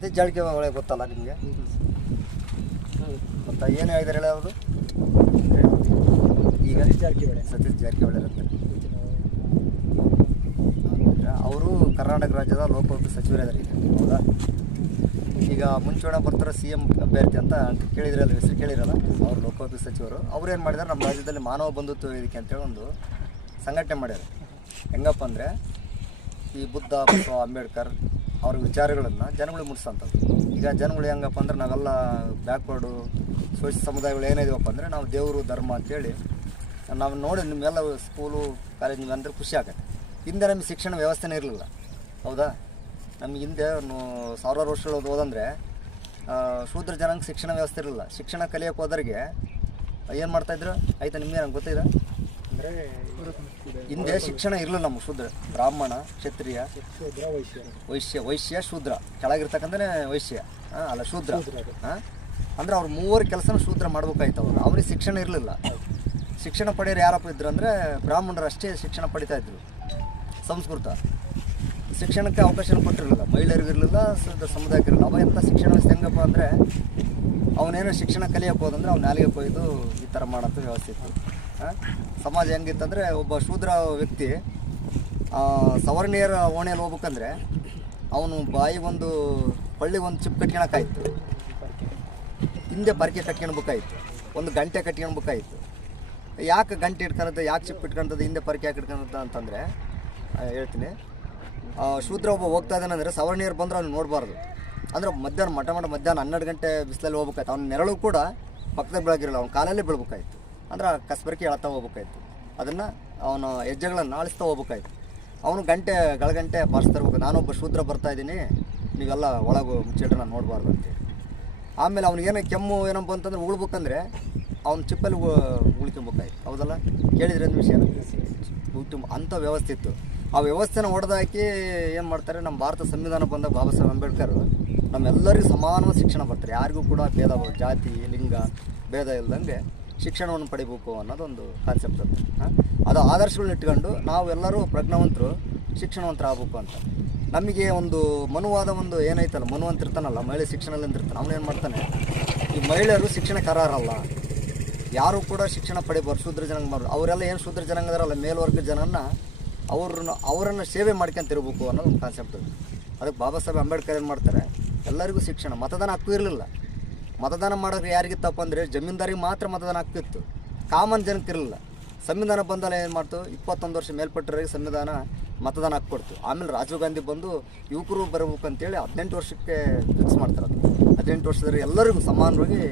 ಸತೀಶ್ ಜಾರಕಿಹೊಳಿ ಗೊತ್ತಲ್ಲ ನಿಮಗೆ? ಗೊತ್ತಾ? ಏನು ಹೇಳಿದಾರೆ ಹೇಳಿ ಅವರು? ಈಗ ಸತೀಶ್ ಜಾರಕಿಹೊಳಿ ಇರುತ್ತೆ ಅವರು ಕರ್ನಾಟಕ ರಾಜ್ಯದ ಲೋಕೋಪಯೋಗಿ ಸಚಿವರಿದ್ದಾರೆ ಈಗ, ಹೌದಾ? ಈಗ ಮುಂಚೂಣಿ ಬರ್ತಾರೆ ಸಿ ಎಂ ಅಭ್ಯರ್ಥಿ ಅಂತ ಕೇಳಿದ್ರಲ್ಲ, ಹೆಸರು ಕೇಳಿರಲ್ಲ, ಅವರು ಲೋಕೋಪಯೋಗಿ ಸಚಿವರು. ಅವ್ರು ಏನು ಮಾಡಿದಾರೆ, ನಮ್ಮ ರಾಜ್ಯದಲ್ಲಿ ಮಾನವ ಬಂಧುತ್ವ ವೇದಿಕೆ ಅಂತೇಳಿ ಒಂದು ಸಂಘಟನೆ ಮಾಡ್ಯಾರ. ಹೆಂಗಪ್ಪ ಅಂದರೆ ಈ ಬುದ್ಧ ಬಸವ ಅಂಬೇಡ್ಕರ್ ಅವ್ರ ವಿಚಾರಗಳನ್ನು ಜನಗಳಿಗೆ ಮುಟ್ಸೋಂಥದ್ದು. ಈಗ ಜನಗಳು ಹೆಂಗಪ್ಪ ಅಂದ್ರೆ ನಾವೆಲ್ಲ ಬ್ಯಾಕ್ವರ್ಡು ಸೋಷಿಯಲ್ ಸಮುದಾಯಗಳು ಏನಿದೀವಪ್ಪ ಅಂದರೆ ನಾವು ದೇವರು ಧರ್ಮ ಅಂತೇಳಿ ನಾವು ನೋಡಿ ನಿಮ್ಮೆಲ್ಲ ಸ್ಕೂಲು ಕಾಲೇಜ್ ನಿಮ್ಗೆ ಖುಷಿ ಆಗುತ್ತೆ. ಹಿಂದೆ ನಮಗೆ ಶಿಕ್ಷಣ ವ್ಯವಸ್ಥೆನೇ ಇರಲಿಲ್ಲ, ಹೌದಾ? ನಮಗೆ ಹಿಂದೆ ಸಾವಿರಾರು ವರ್ಷಗಳು ಹೋದಂದರೆ ಶೂದ್ರ ಜನಾಂಗ ಶಿಕ್ಷಣ ವ್ಯವಸ್ಥೆ ಇರಲಿಲ್ಲ. ಶಿಕ್ಷಣ ಕಲಿಯೋಕೆ ಹೋದರಿಗೆ ಏನು ಮಾಡ್ತಾಯಿದ್ರು ಆಯಿತಾ? ನಿಮಗೆ ನಂಗೆ ಗೊತ್ತಿದೆ ಅಂದರೆ ಹಿಂದೆ ಶಿಕ್ಷಣ ಇರಲಿಲ್ಲ. ನಮ್ಮ ಶೂದ್ರ, ಬ್ರಾಹ್ಮಣ, ಕ್ಷತ್ರಿಯ, ವೈಶ್ಯ ಶೂದ್ರ, ಕೆಳಗಿರ್ತಕ್ಕಂಥನೇ ವೈಶ್ಯ ಅಲ್ಲ ಶೂದ್ರ. ಅಂದರೆ ಅವ್ರು ಮೂವರು ಕೆಲಸನ ಶೂದ್ರ ಮಾಡ್ಬೇಕಾಯ್ತು. ಅವ್ರಿಗೆ ಶಿಕ್ಷಣ ಇರಲಿಲ್ಲ. ಶಿಕ್ಷಣ ಪಡೆಯೋರು ಯಾರಪ್ಪ ಇದ್ರು ಅಂದರೆ ಬ್ರಾಹ್ಮಣರು ಅಷ್ಟೇ ಶಿಕ್ಷಣ ಪಡಿತಾ ಇದ್ರು. ಸಂಸ್ಕೃತ ಶಿಕ್ಷಣಕ್ಕೆ ಅವಕಾಶ ಕೊಟ್ಟಿರಲಿಲ್ಲ, ಮಹಿಳೆಯರಿಗಿರಲಿಲ್ಲ, ಸಮುದಾಯಕ್ಕಿರಲಿಲ್ಲ. ಅವ ಎಂಥ ಶಿಕ್ಷಣ ವ್ಯವಸ್ಥೆ ಹೆಂಗಪ್ಪ ಅಂದರೆ ಅವನೇನೋ ಶಿಕ್ಷಣ ಕಲಿಯೋಕೆ ಹೋದಂದರೆ ಅವ್ನು ನಾಲಿಗೆ ಕೊಯ್ದು ಈ ಥರ ಮಾಡೋಂಥ ವ್ಯವಸ್ಥೆ ಇತ್ತು. ಸಮಾಜ ಹೆಂಗಿತ್ತಂದರೆ ಒಬ್ಬ ಶೂದ್ರ ವ್ಯಕ್ತಿ ಸವರ್ಣೀಯರ ಓಣೆಯಲ್ಲಿ ಹೋಗ್ಬೇಕಂದ್ರೆ ಅವನು ಬಾಯಿಗೆ ಒಂದು ಪಳ್ಳಿಗೆ ಒಂದು ಚಿಪ್ ಕಟ್ಕೊಳಕ್ಕಾಯ್ತು, ಹಿಂದೆ ಪರಕೆ ಕಟ್ಕೊಳ್ಬೇಕಾಯ್ತು, ಒಂದು ಗಂಟೆ ಕಟ್ಕೊಳ್ಬೇಕಾಯ್ತು. ಯಾಕೆ ಗಂಟೆ ಇಟ್ಕೊಳತ್ತೆ, ಯಾಕೆ ಚಿಪ್ ಇಟ್ಕೊಳ್ತದೆ, ಹಿಂದೆ ಪರಕೆ ಯಾಕೆ ಇಟ್ಕೊಳತ್ತ ಅಂತಂದರೆ ಹೇಳ್ತೀನಿ. ಶೂದ್ರ ಒಬ್ಬ ಹೋಗ್ತಾ ಇದ್ದಾನೆ ಅಂದರೆ ಸವರ್ಣೀಯರು ಬಂದ್ರೆ ಅವ್ನು ನೋಡಬಾರ್ದು. ಅಂದರೆ ಮಧ್ಯಾಹ್ನ ಮಧ್ಯಾಹ್ನ 12 ಗಂಟೆ ಬಿಸಿಲಲ್ಲಿ ಹೋಗ್ಬೇಕಾಯ್ತು. ಅವ್ನ ನೆರಳು ಕೂಡ ಪಕ್ಕದಾಗ ಬೆಳಗಿರಲ್ಲ, ಅವ್ನ ಕಾಲಲ್ಲೇ ಬೀಳ್ಬೇಕಾಯ್ತು. ಅಂದ್ರೆ ಕಸ್ಬರ್ಕೆ ಎಳ್ತಾ ಹೋಗ್ಬೇಕಾಯ್ತು. ಅದನ್ನು ಅವನ ಹೆಜ್ಜೆಗಳನ್ನು ಆಳಿಸ್ತಾ ಹೋಗ್ಬೇಕಾಯ್ತು. ಅವನು ಗಳಗಂಟೆ ಬಾರಿಸ್ತಾ ಇರ್ಬೇಕು, ನಾನೊಬ್ಬ ಶೂದ್ರ ಬರ್ತಾಯಿದ್ದೀನಿ, ನೀವೆಲ್ಲ ಒಳಗೆ ಮುಚ್ಚಿಟ್ರೆ ನಾನು ನೋಡಬಾರ್ದು ಅಂತೇಳಿ. ಆಮೇಲೆ ಅವ್ನಿಗೇನೋ ಕೆಮ್ಮು ಏನಪ್ಪ ಅಂತಂದ್ರೆ ಉಳ್ಬೇಕಂದ್ರೆ ಅವ್ನ ಚಿಪ್ಪಲ್ಲಿ ಉಳ್ಕೊಬೇಕಾಯ್ತು, ಹೌದಲ್ಲ? ಕೇಳಿದ್ರೆ ಒಂದು ವಿಷಯ ಅಂಥ ವ್ಯವಸ್ಥೆ ಇತ್ತು. ಆ ವ್ಯವಸ್ಥೆನ ಹೊಡೆದಾಕಿ ಏನು ಮಾಡ್ತಾರೆ, ನಮ್ಮ ಭಾರತ ಸಂವಿಧಾನ ಬಂದಾಗ ಬಾಬಾ ಸಾಹೇಬ್ ಅಂಬೇಡ್ಕರ್ ನಮ್ಮೆಲ್ಲರಿಗೂ ಸಮಾನವಾದ ಶಿಕ್ಷಣ ಬರ್ತಾರೆ. ಯಾರಿಗೂ ಕೂಡ ಭೇದ, ಜಾತಿ, ಲಿಂಗ ಭೇದ ಇಲ್ಲದಂಗೆ ಶಿಕ್ಷಣವನ್ನು ಪಡಿಬೇಕು ಅನ್ನೋದೊಂದು ಕಾನ್ಸೆಪ್ಟ್ ಅಂತ. ಅದು ಆದರ್ಶಗಳನ್ನ ಇಟ್ಕೊಂಡು ನಾವೆಲ್ಲರೂ ಪ್ರಜ್ಞಾವಂತರು ಶಿಕ್ಷಣವಂತರು ಆಗಬೇಕು ಅಂತ. ನಮಗೆ ಒಂದು ಮನುವಾದ ಒಂದು ಏನೈತಲ್ಲ, ಮನುವಂತ ಇರ್ತಾನಲ್ಲ, ಮಹಿಳೆ ಶಿಕ್ಷಣದಲ್ಲಿ ಇರ್ತಾನೆ, ಅವನೇನು ಮಾಡ್ತಾನೆ, ಈ ಮಹಿಳೆಯರು ಶಿಕ್ಷಣಕ್ಕೆ ಅರ್ಹರಲ್ಲ, ಯಾರೂ ಕೂಡ ಶಿಕ್ಷಣ ಪಡಿಬಾರ್ದು, ಶೂದ್ರ ಜನಾಂಗ ಮಾಡೋದು. ಅವರೆಲ್ಲ ಏನು ಶೂದ್ರ ಜನಾಂಗದಾರಲ್ಲ, ಮೇಲ್ವರ್ಗದ ಜನನ ಅವರನ್ನು ಸೇವೆ ಮಾಡ್ಕೊಂತಿರ್ಬೇಕು ಅನ್ನೋದು ಒಂದು ಕಾನ್ಸೆಪ್ಟ್. ಅದಕ್ಕೆ ಬಾಬಾ ಸಾಹೇಬ್ ಅಂಬೇಡ್ಕರ್ ಏನು ಮಾಡ್ತಾರೆ, ಎಲ್ಲರಿಗೂ ಶಿಕ್ಷಣ. ಮತದಾನ ಹಕ್ಕು ಇರಲಿಲ್ಲ. ಮತದಾನ ಮಾಡೋಕೆ ಯಾರಿಗಿತ್ತಪ್ಪ ಅಂದರೆ ಜಮೀನ್ದಾರಿಗೆ ಮಾತ್ರ ಮತದಾನ ಹಕ್ಕಿತ್ತು, ಕಾಮನ್ ಜನಕ್ಕೆ ಇರಲಿಲ್ಲ. ಸಂವಿಧಾನ ಬಂದಲ್ಲ ಏನು ಮಾಡ್ತು, 21 ವರ್ಷ ಮೇಲ್ಪಟ್ಟವರಿಗೆ ಸಂವಿಧಾನ ಮತದಾನ ಹಕ್ಕು ಕೊಡ್ತು. ಆಮೇಲೆ ರಾಜೀವ್ ಗಾಂಧಿ ಬಂದು ಯುವಕರು ಬರಬೇಕು ಅಂತೇಳಿ 18 ವರ್ಷಕ್ಕೆ ಫಿಕ್ಸ್ ಮಾಡ್ತಾರೆ. 18 ವರ್ಷದಲ್ಲಿ ಎಲ್ಲರಿಗೂ ಸಮಾನವಾಗಿ